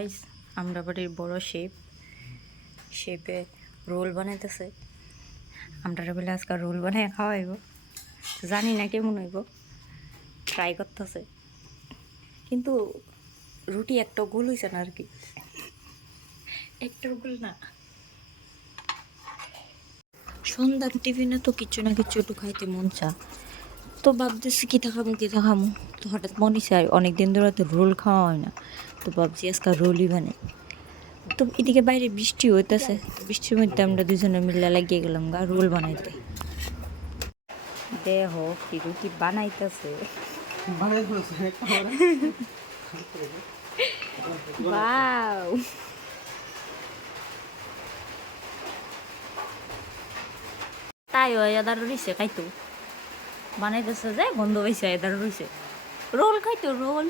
Guys আমরা বাড়ির বড় শেপ। শেপে রোল বানাইতেছে। আমরা বলে আজকাল রোল বানাই খাওয়াইব। জানি না কেমন হইব। ট্রাই করতেছে। কিন্তু রুটি একটা গোল হয়েছে না আর কি? একটার গোল না। সন্ধ্যার টিফিনে তো কিছু না কিছু একটু খাইতে মন চা তো ভাবতেছি কী খামো কী খামো তো হঠাৎ মনে চাই অনেক দিন ধরে তো রোল খাওয়া হয় না। তো ভাবছি আজকে রোলই বানাই তো এদিকে বাইরে বৃষ্টি হইতেছে, বৃষ্টির মধ্যে আমরা দুজনে মিলে লাগিয়ে গেলাম গা, রোল বানাইতে। দেহ বানাইতেছে। বাউ তাই হয় এদার রইছে, খাইতো। বানাইতেছে যে, গন্ধ পাইছে এদার রইছে। রোল খাইতো, রোল।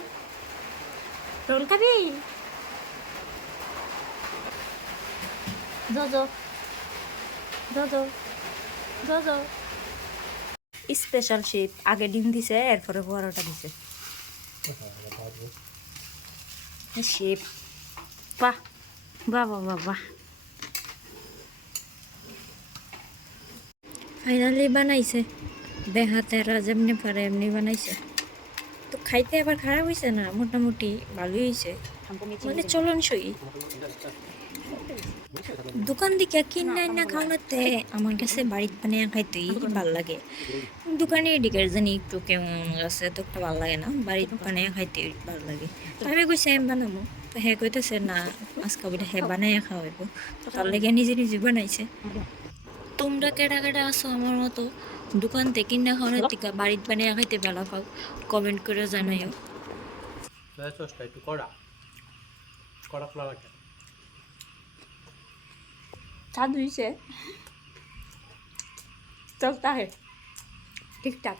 রোল খাবি স্পেশাল শীত আগে ডিম দিছে এরপরে পরোটা দিছে। শেপ বাহ বাহ বাহ বাহ ফাইনালি বানাইছে। দেহাতে আর যেমনি পারে এমনি বানাইছে। খাইতে আবার খারাপ হয়েছে না? মোটামুটি ভালোই হয়েছে মানে চলনসই দোকান দিকে কিনে না খাওয়াতে আমার কাছে বাড়িতে বানিয়ে খাইতেই ভালো লাগে। দোকানে এদিকে জানি একটু কেমন আছে, তো একটা ভালো লাগে না। বাড়িতে বানিয়ে খাইতে ভালো লাগে। আমি কইছি আমি বানাবো তো হ্যাঁ কইতেছে, না, আজকে বলে হ্যাঁ বানাই খাওয়াইব। তো তার লেগে নিজে নিজে বানাইছে। তোমরা কেডা কেডা আসো আমার মতো? দোকান থেকে কিনা খাওয়ানোর থেকে বাড়িতে বানিয়ে খাইতে ভালো পাও কমেন্ট করে জানাইও। সয়া সসটা একটু কড়া কড়া খোলা লাগে চা হয়েছে চলতা হে ঠিকঠাক